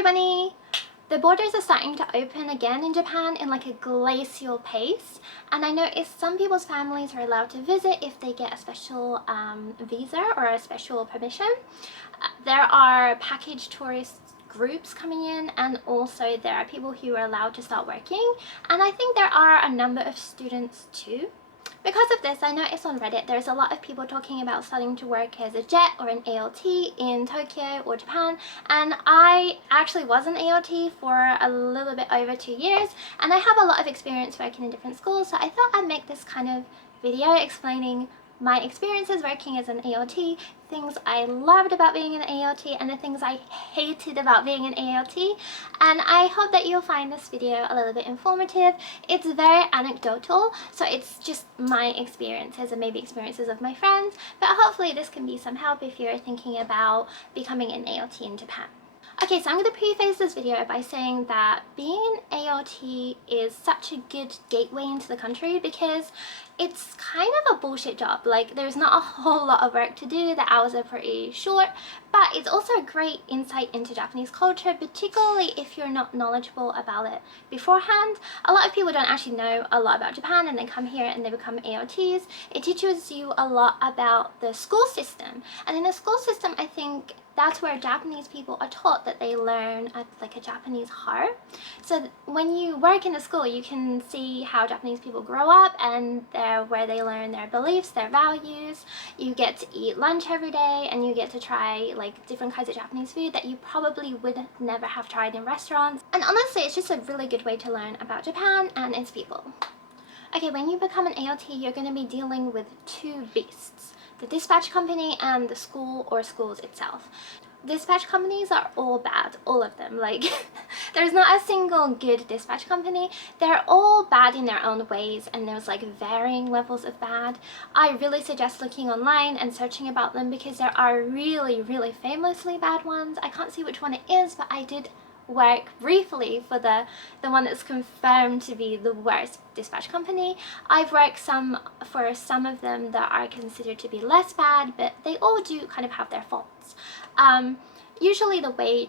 everybody! The borders are starting to open again in Japan in like a glacial pace, and I noticed some people's families are allowed to visit if they get a special visa or a special permission. There are package tourist groups coming in, and also there are people who are allowed to start working, and I think there are a number of students too. Because of this, I noticed on Reddit there's a lot of people talking about starting to work as a JET or an ALT in Tokyo or Japan, and I actually was an ALT for a little bit over 2 years, and I have a lot of experience working in different schools, so I thought I'd make this kind of video explaining my experiences working as an ALT, things I loved about being an ALT and the things I hated about being an ALT, and I hope that you'll find this video a little bit informative. It's very anecdotal, so it's just my experiences and maybe experiences of my friends, but hopefully this can be some help if you're thinking about becoming an ALT in Japan. Okay, so I'm going to preface this video by saying that being an ALT is such a good gateway into the country because it's kind of a bullshit job. Like, there's not a whole lot of work to do, the hours are pretty short, but it's also a great insight into Japanese culture, particularly if you're not knowledgeable about it beforehand. A lot of people don't actually know a lot about Japan and they come here and they become ALTs. It teaches you a lot about the school system, and in the school system I think that's where Japanese people are taught that they learn at like a Japanese heart. So when you work in a school, you can see how Japanese people grow up, and where they learn their beliefs, their values. You get to eat lunch every day, and you get to try like different kinds of Japanese food that you probably would never have tried in restaurants. And honestly, it's just a really good way to learn about Japan and its people. Okay, when you become an ALT, you're going to be dealing with two beasts: the dispatch company and the school or schools itself. Dispatch companies are all bad, all of them. Like, there's not a single good dispatch company. They're all bad in their own ways, and there's like varying levels of bad. I really suggest looking online and searching about them because there are really, really famously bad ones. I can't see which one it is, but I did work briefly for the one that's confirmed to be the worst dispatch company. I've worked for some of them that are considered to be less bad, but they all do kind of have their faults. Usually the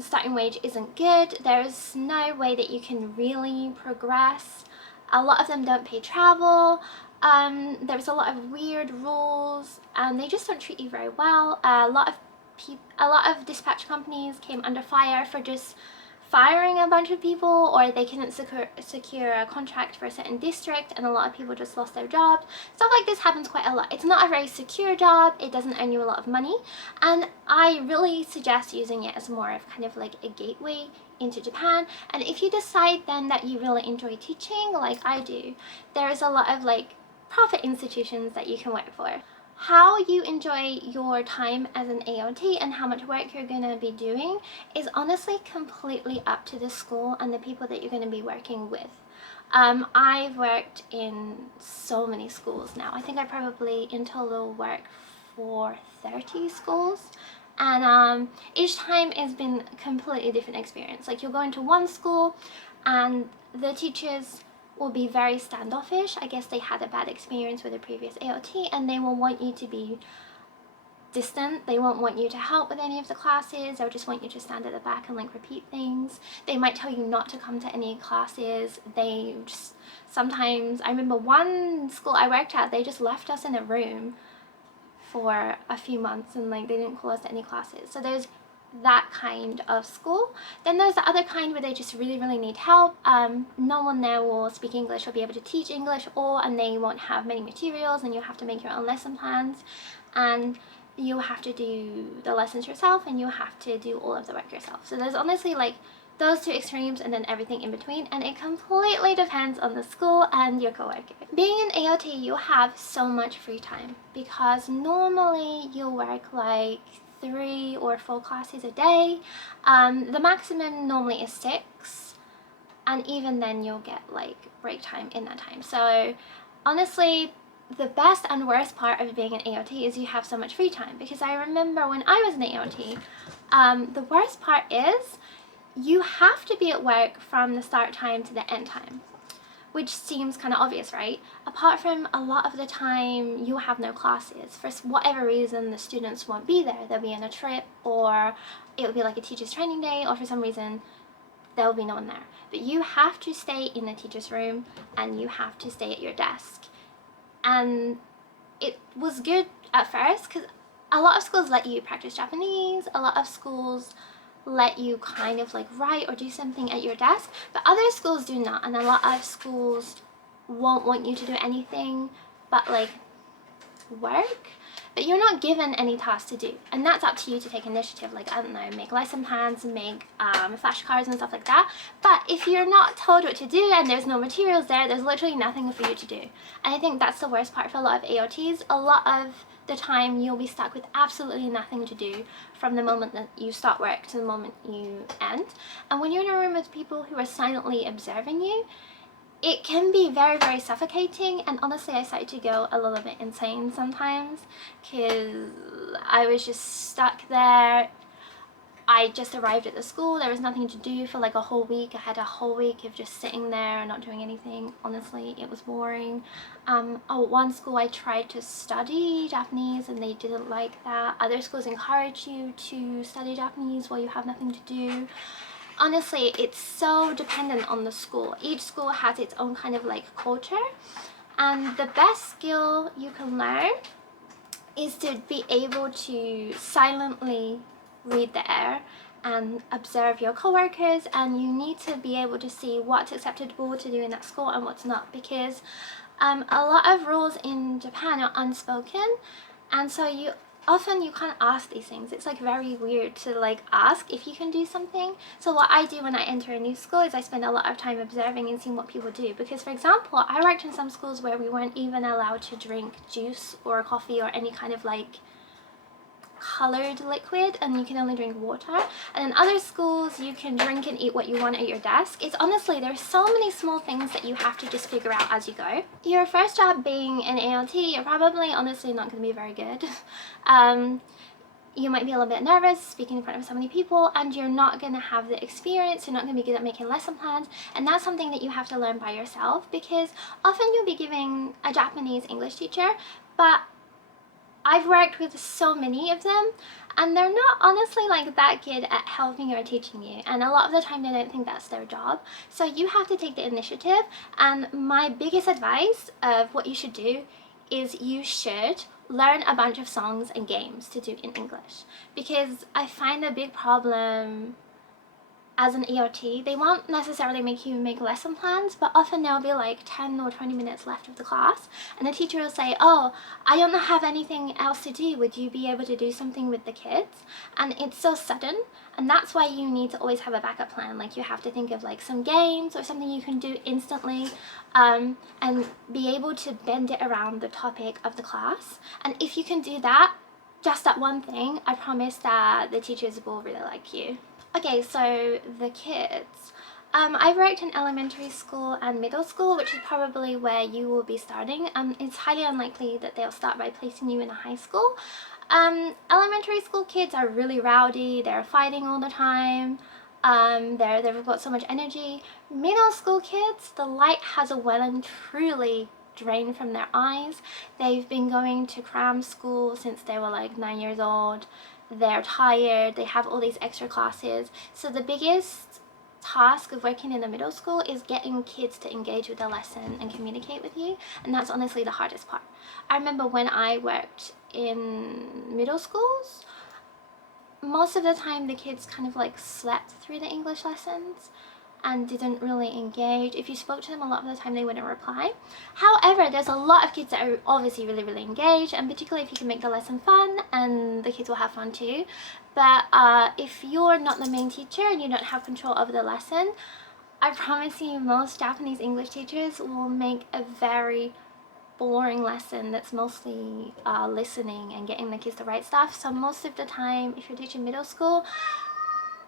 starting wage isn't good. There's no way that you can really progress. A lot of them don't pay travel. There's a lot of weird rules, and they just don't treat you very well. A lot of dispatch companies came under fire for just firing a bunch of people, or they couldn't secure a contract for a certain district, and a lot of people just lost their jobs. Stuff like this happens quite a lot. It's not a very secure job, it doesn't earn you a lot of money, and I really suggest using it as more of kind of like a gateway into Japan. And if you decide then that you really enjoy teaching like I do, there's a lot of like profit institutions that you can work for. How you enjoy your time as an ALT and how much work you're going to be doing is honestly completely up to the school and the people that you're going to be working with. I've worked in so many schools now. I think I probably in total work for 30 schools, and each time has been a completely different experience. Like, you'll go into one school and the teachers will be very standoffish. I guess they had a bad experience with a previous ALT, and they will want you to be distant. They won't want you to help with any of the classes. They'll just want you to stand at the back and like repeat things. They might tell you not to come to any classes. They just sometimes, I remember one school I worked at, they just left us in a room for a few months and like they didn't call us to any classes. So there's that kind of school. Then there's the other kind where they just really, really need help. No one there will speak English or be able to teach English, and they won't have many materials, and you have to make your own lesson plans, and you have to do the lessons yourself, and you have to do all of the work yourself. So there's honestly like those two extremes and then everything in between, and it completely depends on the school and your coworker. Being an ALT, you have so much free time because normally you work like 3 or 4 classes a day. The maximum normally is 6, and even then you'll get like break time in that time. So honestly, the best and worst part of being an ALT is you have so much free time, because I remember when I was an ALT, the worst part is you have to be at work from the start time to the end time. which seems kind of obvious, right? Apart from a lot of the time you have no classes. For whatever reason, the students won't be there. They'll be on a trip, or it'll be like a teacher's training day, or for some reason there will be no one there. But you have to stay in the teacher's room and you have to stay at your desk. And it was good at first because a lot of schools let you practice Japanese, a lot of schools let you kind of like write or do something at your desk, but other schools do not, and a lot of schools won't want you to do anything but like work, but you're not given any tasks to do, and that's up to you to take initiative, like, I don't know, make lesson plans, make flashcards and stuff like that. But if you're not told what to do and there's no materials there, there's literally nothing for you to do. And I think that's the worst part for a lot of AOTs. A lot of the time you'll be stuck with absolutely nothing to do from the moment that you start work to the moment you end. And when you're in a room with people who are silently observing you, it can be very, very suffocating, and honestly I started to go a little bit insane sometimes because I was just stuck there. I just arrived at the school, there was nothing to do for like a whole week. I had a whole week of just sitting there and not doing anything. Honestly, it was boring. One school I tried to study Japanese and they didn't like that. Other schools encourage you to study Japanese while you have nothing to do. Honestly, it's so dependent on the school. Each school has its own kind of like culture, and the best skill you can learn is to be able to silently read the air and observe your coworkers, and you need to be able to see what's acceptable to do in that school and what's not, because a lot of rules in Japan are unspoken, and so you can't ask these things. It's like very weird to like ask if you can do something. So what I do when I enter a new school is I spend a lot of time observing and seeing what people do, because for example I worked in some schools where we weren't even allowed to drink juice or coffee or any kind of like colored liquid, and you can only drink water. And in other schools you can drink and eat what you want at your desk. It's honestly, there's so many small things that you have to just figure out as you go. Your first job being an ALT, you're probably honestly not going to be very good. You might be a little bit nervous speaking in front of so many people, and you're not going to have the experience. You're not going to be good at making lesson plans, and that's something that you have to learn by yourself, because often you'll be giving a Japanese English teacher, but I've worked with so many of them and they're not honestly like that good at helping or teaching you, and a lot of the time they don't think that's their job. So you have to take the initiative, and my biggest advice of what you should do is you should learn a bunch of songs and games to do in English, because I find a big problem as an EOT, they won't necessarily make you make lesson plans, but often there'll be like 10 or 20 minutes left of the class, and the teacher will say, oh, I don't have anything else to do, would you be able to do something with the kids? And it's so sudden, and that's why you need to always have a backup plan. Like, you have to think of like some games or something you can do instantly, and be able to bend it around the topic of the class. And if you can do that, just that one thing, I promise that the teachers will really like you. Okay, so the kids. I've worked in elementary school and middle school, which is probably where you will be starting. It's highly unlikely that they'll start by placing you in a high school. Elementary school kids are really rowdy, they're fighting all the time, they've got so much energy. Middle school kids, the light has well and truly drained from their eyes. They've been going to cram school since they were like 9 years old. They're tired, they have all these extra classes. So the biggest task of working in the middle school is getting kids to engage with the lesson and communicate with you, and that's honestly the hardest part. I remember when I worked in middle schools, most of the time the kids kind of like slept through the English lessons and didn't really engage. If you spoke to them, a lot of the time they wouldn't reply. However, there's a lot of kids that are obviously really, really engaged, and particularly if you can make the lesson fun, and the kids will have fun too. But if you're not the main teacher and you don't have control over the lesson, I promise you most Japanese English teachers will make a very boring lesson that's mostly listening and getting the kids to write stuff. So most of the time, if you're teaching middle school,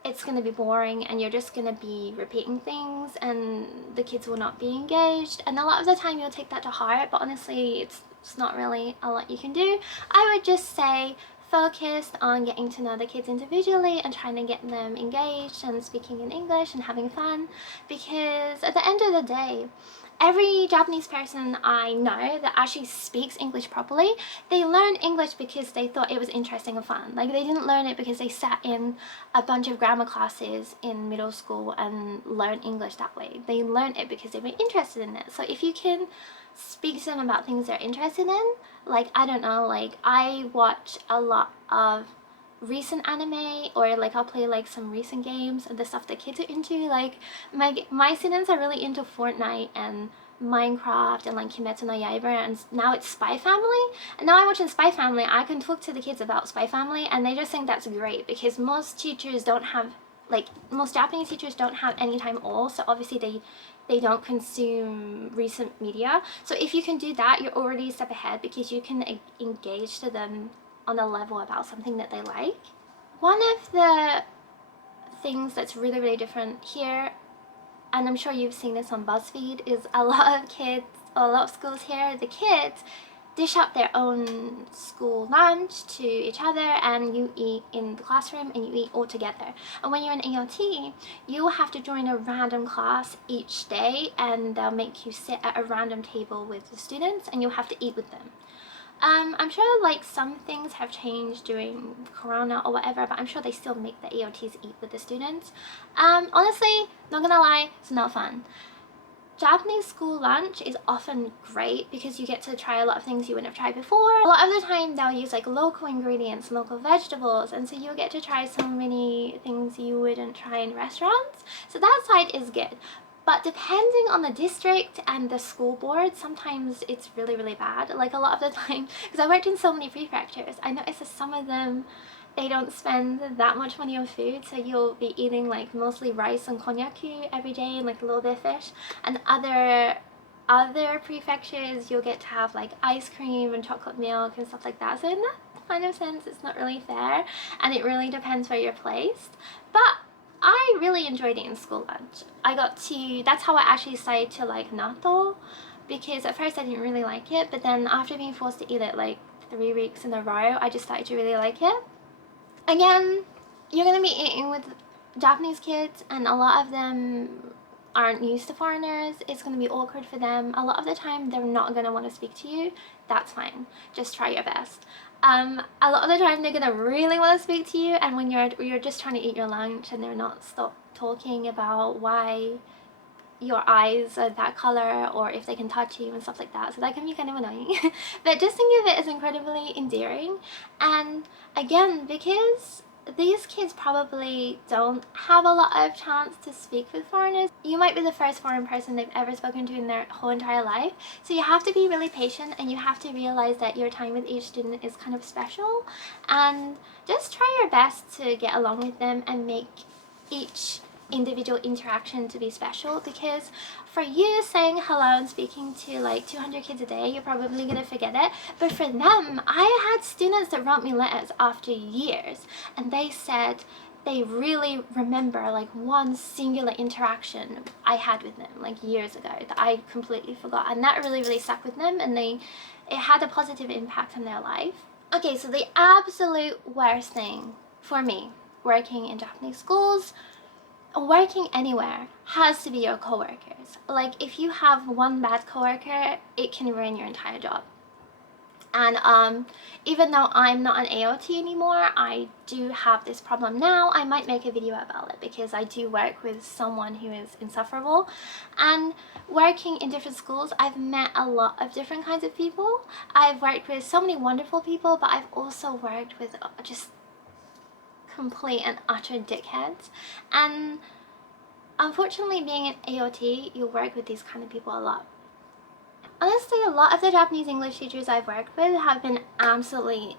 it's going to be boring and you're just going to be repeating things and the kids will not be engaged, and a lot of the time you'll take that to heart, but honestly it's not really a lot you can do. I would just say focus on getting to know the kids individually and trying to get them engaged and speaking in English and having fun, because at the end of the day, every Japanese person I know that actually speaks English properly, they learn English because they thought it was interesting and fun. Like, they didn't learn it because they sat in a bunch of grammar classes in middle school and learned English that way. They learned it because they were interested in it. So if you can speak to them about things they're interested in, like, I don't know, like, I watch a lot of recent anime, or like I'll play like some recent games and the stuff that kids are into. Like, my students are really into Fortnite and Minecraft and like Kimetsu no Yaiba, and now it's Spy Family, and now I'm watching Spy Family. I can talk to the kids about Spy Family and they just think that's great, because most teachers don't have, like, most Japanese teachers don't have any time at all, so obviously they don't consume recent media. So if you can do that, you're already a step ahead, because you can engage to them on a level about something that they like. One of the things that's really, really different here, and I'm sure you've seen this on BuzzFeed, is a lot of kids, or a lot of schools here, the kids dish out their own school lunch to each other, and you eat in the classroom and you eat all together. And when you're in AOT, you have to join a random class each day, and they'll make you sit at a random table with the students and you'll have to eat with them. I'm sure like some things have changed during Corona or whatever, but I'm sure they still make the AOTs eat with the students. Honestly, not gonna lie, it's not fun. Japanese school lunch is often great because you get to try a lot of things you wouldn't have tried before. A lot of the time they'll use like local ingredients, local vegetables, and so you'll get to try so many things you wouldn't try in restaurants. So that side is good. But depending on the district and the school board, sometimes it's really, really bad. Like, a lot of the time, because I worked in so many prefectures, I noticed that some of them, they don't spend that much money on food, so you'll be eating like mostly rice and konnyaku every day and like a little bit of fish. And other prefectures, you'll get to have like ice cream and chocolate milk and stuff like that. So in that kind of sense, it's not really fair, and it really depends where you're placed. But I really enjoyed it in school lunch. That's how I actually started to like natto, because at first I didn't really like it, but then after being forced to eat it like 3 weeks in a row, I just started to really like it. Again, you're gonna be eating with Japanese kids, and a lot of them aren't used to foreigners. It's going to be awkward for them. A lot of the time they're not going to want to speak to you. That's fine. Just try your best. A lot of the time they're going to really want to speak to you, and when you're just trying to eat your lunch and they're not stop talking about why your eyes are that color, or if they can touch you and stuff like that, so that can be kind of annoying. But just think of it as incredibly endearing. And again, because these kids probably don't have a lot of chance to speak with foreigners, you might be the first foreign person they've ever spoken to in their whole entire life, so you have to be really patient, and you have to realize that your time with each student is kind of special, and just try your best to get along with them and make each individual interaction to be special. Because for you, saying hello and speaking to like 200 kids a day, you're probably gonna forget it, but for them, I had students that wrote me letters after years, and they said they really remember like one singular interaction I had with them like years ago that I completely forgot, and that really, really stuck with them, and it had a positive impact on their life. Okay, so the absolute worst thing for me working in Japanese schools, working anywhere, has to be your coworkers. Like, if you have one bad coworker, it can ruin your entire job. And even though I'm not an AOT anymore, I do have this problem now. I might make a video about it because I do work with someone who is insufferable. And working in different schools, I've met a lot of different kinds of people. I've worked with so many wonderful people, but I've also worked with just complete and utter dickheads. And unfortunately, being an AOT, you work with these kind of people a lot. Honestly, a lot of the Japanese English teachers I've worked with have been absolutely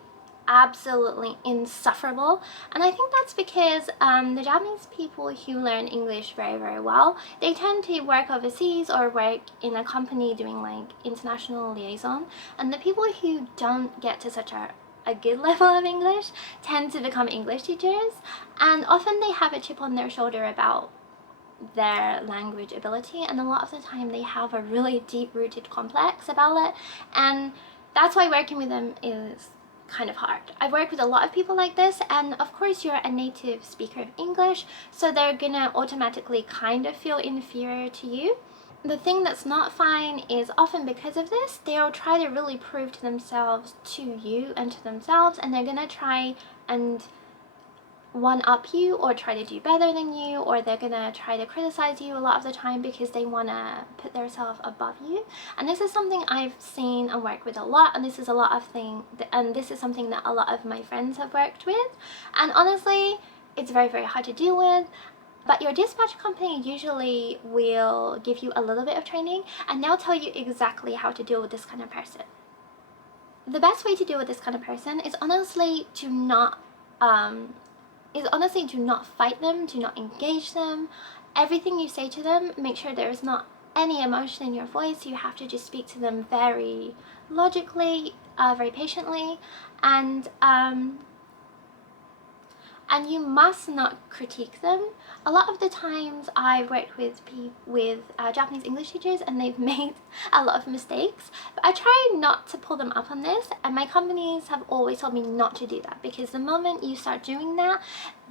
insufferable, and I think that's because the Japanese people who learn English very, very well, they tend to work overseas or work in a company doing like international liaison, and the people who don't get to such a good level of English tend to become English teachers, and often they have a chip on their shoulder about their language ability, and a lot of the time they have a really deep-rooted complex about it, and that's why working with them is kind of hard. I've worked with a lot of people like this, and of course you're a native speaker of English, so they're gonna automatically kind of feel inferior to you. the thing that's not fine is often because of this, they'll try to really prove to themselves, to you and to themselves, and they're gonna try and one up you or try to do better than you, or they're gonna try to criticize you a lot of the time because they want to put themselves above you. And this is something I've seen and worked with a lot, and this is something that a lot of my friends have worked with, and honestly it's very, very hard to deal with. But your dispatch company usually will give you a little bit of training, and they'll tell you exactly how to deal with this kind of person. The best way to deal with this kind of person is honestly to not do not fight them, do not engage them. Everything you say to them, make sure there is not any emotion in your voice. You have to just speak to them very logically, very patiently, and you must not critique them. A lot of the times I've worked with Japanese English teachers, and they've made a lot of mistakes, but I try not to pull them up on this, and my companies have always told me not to do that, because the moment you start doing that,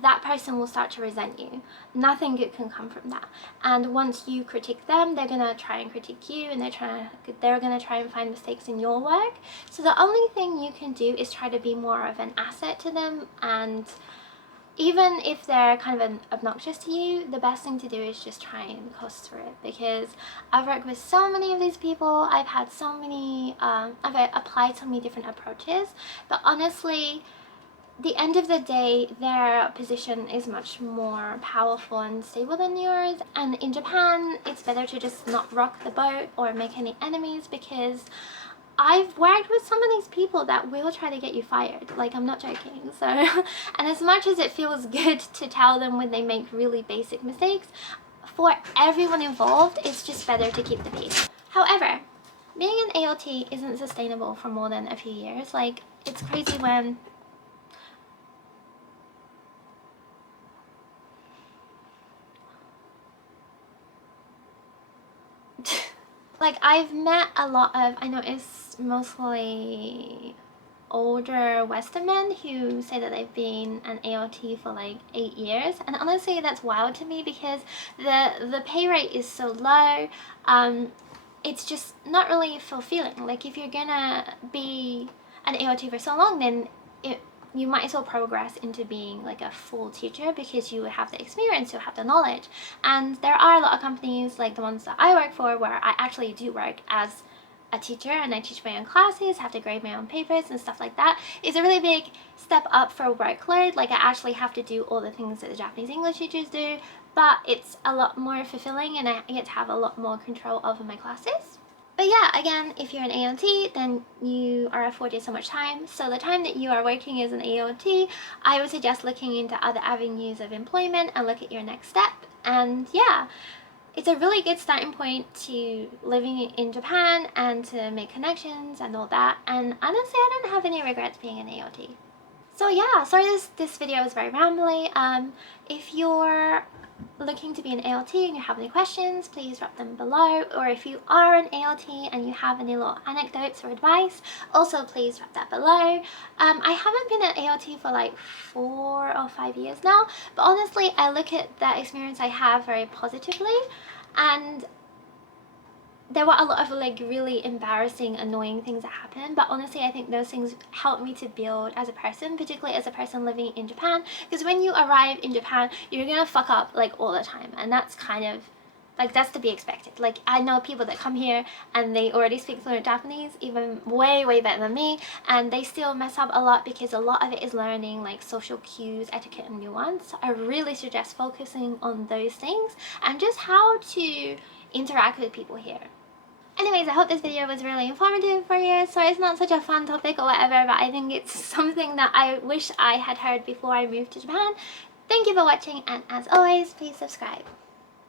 that person will start to resent you. Nothing good can come from that. And once you critique them, they're gonna try and critique you, and they're gonna try and find mistakes in your work. So the only thing you can do is try to be more of an asset to them, and even if they're kind of obnoxious to you, the best thing to do is just try and coast through it, because I've worked with so many of these people, I've applied so many different approaches, but honestly, the end of the day, their position is much more powerful and stable than yours. And in Japan, it's better to just not rock the boat or make any enemies, because I've worked with some of these people that will try to get you fired. Like, I'm not joking. So, and as much as it feels good to tell them when they make really basic mistakes, for everyone involved, it's just better to keep the peace. However, being an ALT isn't sustainable for more than a few years. Like, it's crazy when like, I've met a lot of, I noticed mostly older Western men who say that they've been an ALT for like 8 years, and honestly that's wild to me, because the pay rate is so low. It's just not really fulfilling. Like, if you're gonna be an ALT for so long, then you might as well progress into being like a full teacher, because you have the experience, you have the knowledge. And there are a lot of companies, like the ones that I work for, where I actually do work as a teacher, and I teach my own classes, have to grade my own papers and stuff like that. It's a really big step up for workload. Like, I actually have to do all the things that the Japanese English teachers do, but it's a lot more fulfilling, and I get to have a lot more control over my classes. But yeah, again, if you're an ALT, then you are afforded so much time. So the time that you are working as an ALT, I would suggest looking into other avenues of employment and look at your next step. And yeah, it's a really good starting point to living in Japan and to make connections and all that. And honestly, I don't have any regrets being an ALT. So yeah, sorry this video was very rambly. If you're looking to be an ALT and you have any questions, please drop them below. Or if you are an ALT and you have any little anecdotes or advice, also please drop that below. I haven't been an ALT for like 4 or 5 years now, but honestly I look at that experience I have very positively, and there were a lot of like really embarrassing, annoying things that happened, but honestly I think those things helped me to build as a person, particularly as a person living in Japan, because when you arrive in Japan, you're gonna fuck up like all the time, and that's kind of like, that's to be expected. Like, I know people that come here and they already speak fluent Japanese, even way better than me, and they still mess up a lot, because a lot of it is learning like social cues, etiquette and nuance. So I really suggest focusing on those things and just how to interact with people here. Anyways, I hope this video was really informative for you. Sorry it's not such a fun topic or whatever, but I think it's something that I wish I had heard before I moved to Japan. Thank you for watching, and as always, please subscribe.